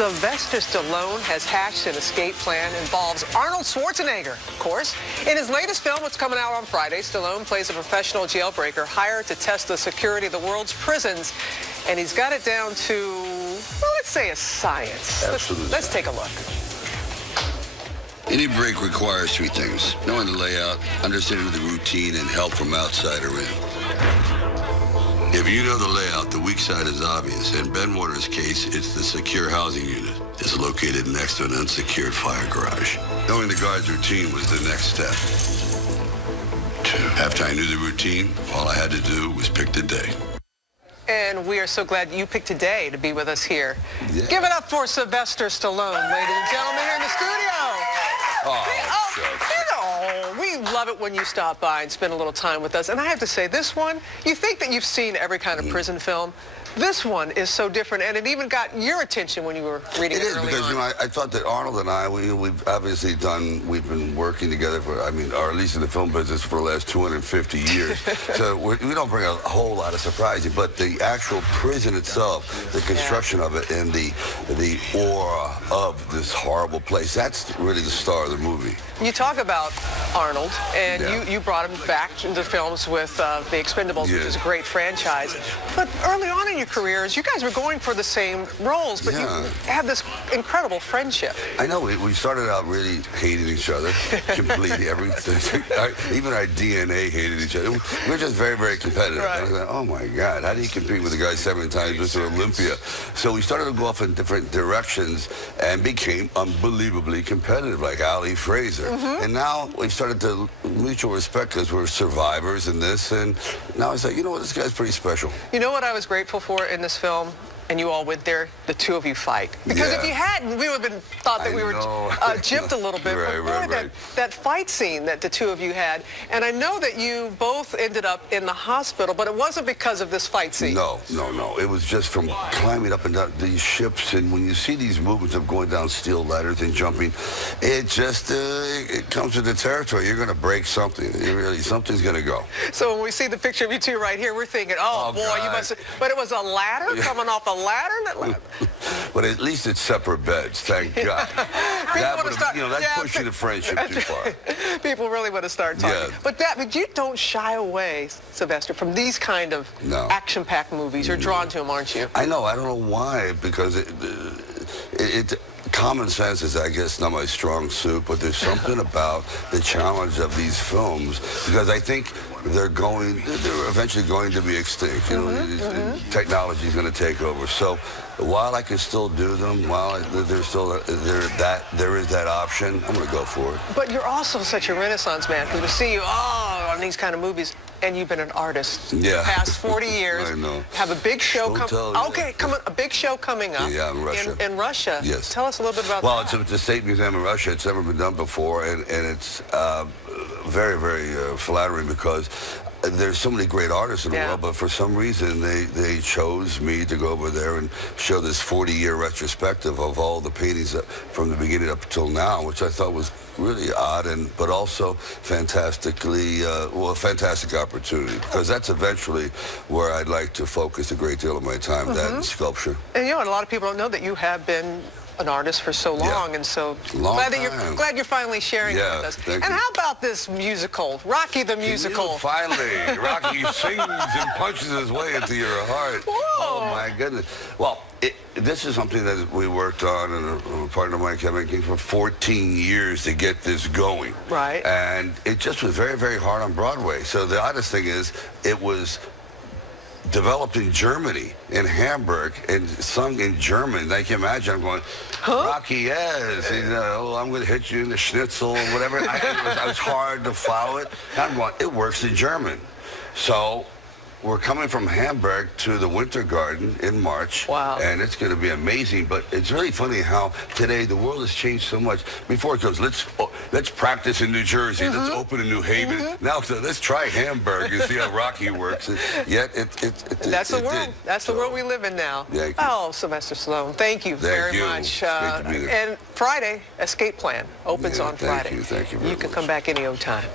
Sylvester Stallone has hatched an escape plan involves Arnold Schwarzenegger, of course. In his latest film, which is coming out on Friday, Stallone plays a professional jailbreaker hired to test the security of the world's prisons. And he's got it down to, well, let's say a science. Absolutely. Let's take a look. Any break requires three things: knowing the layout, understanding the routine, and help from outside or in. If you know the layout, the weak side is obvious. In Ben Warner's case, it's the secure housing unit. It's located next to an unsecured fire garage. Knowing the guard's routine was the next step. After I knew the routine, all I had to do was pick the day. And we are so glad you picked today to be with us here. Yeah. Give it up for Sylvester Stallone, ladies and gentlemen, here in the studio. We love it when you stop by and spend a little time with us. And I have to say, this one, you think that you've seen every kind of prison film. This one is so different, and it even got your attention when you were reading it early on. It is, because, you know, I thought that Arnold and I, we've obviously we've been working together for, or at least in the film business for the last 250 years. So we don't bring a whole lot of surprises, but the actual prison itself, the construction of it, and the aura of this horrible place, that's really the star of the movie. You talk about Arnold, and you brought him back into films with The Expendables, which is a great franchise. But early on in your careers, you guys were going for the same roles, but you had this incredible friendship. I know. We started out really hating each other, completely. Everything. Even our DNA hated each other. We were just very, very competitive. Right. I was like, oh my God, how do you compete with a guy 7 times Mr. Olympia? So we started to go off in different directions and became unbelievably competitive, like Ali Fraser. And now we've started to mutual respect because we're survivors in this. And now it's like, you know what, this guy's pretty special. You know what I was grateful for in this film? And you all went there, the two of you fight. Because if you hadn't, we would have thought that we were gypped a little bit. That fight scene that the two of you had, and I know that you both ended up in the hospital, but it wasn't because of this fight scene. No. It was just from climbing up and down these ships, and when you see these movements of going down steel ladders and jumping, it just, it comes with the territory. You're going to break something. Something's going to go. So when we see the picture of you two right here, we're thinking, oh boy, God. You must have, but it was a ladder coming off a ladder? But at least it's separate beds, thank God. That's pushing the friendship too far. People really want to start talking. But you don't shy away, Sylvester, from these kind of action-packed movies. You're drawn to them, aren't you? I know. I don't know why, because common sense is, I guess, not my strong suit, but there's something about the challenge of these films, because I think they're eventually going to be extinct. You know, technology is going to take over. So while I can still do them, while there is that option, I'm going to go for it. But you're also such a Renaissance man, because we see you on these kind of movies, and you've been an artist the past 40 years. I know. Have a big show a big show coming up. Yeah, in Russia. In Russia. Yes. Tell us a little bit about that. Well, it's a state museum in Russia. It's never been done before, and it's very, very flattering, because there's so many great artists in the world, but for some reason they chose me to go over there and show this 40-year retrospective of all the paintings from the beginning up till now, which I thought was really odd, but also fantastically, a fantastic opportunity, because that's eventually where I'd like to focus a great deal of my time, that and sculpture. And a lot of people don't know that you have been an artist for so long, and so glad you're finally sharing it with us. And how about this musical, Rocky the Musical? Finally, Rocky sings and punches his way into your heart. Whoa. Oh my goodness. Well, this is something that we worked on, and a partner of mine, Kevin King, for 14 years to get this going. Right. And it just was very, very hard on Broadway. So the oddest thing is, it was developed in Germany, in Hamburg, and sung in German. I can imagine I'm going, Rocky, yes, I'm going to hit you in the schnitzel, or whatever. It was hard to follow it. And I'm going, it works in German. So we're coming from Hamburg to the Winter Garden in March. Wow. And it's going to be amazing. But it's really funny how today the world has changed so much. Before it goes, let's practice in New Jersey. Let's open in New Haven. Now let's try Hamburg and see how Rocky works. And yet that's the world. That's the world we live in now. Oh, Sylvester Stallone, thank you very much. And Friday, Escape Plan opens on Friday. Thank you very much. You can come back any old time.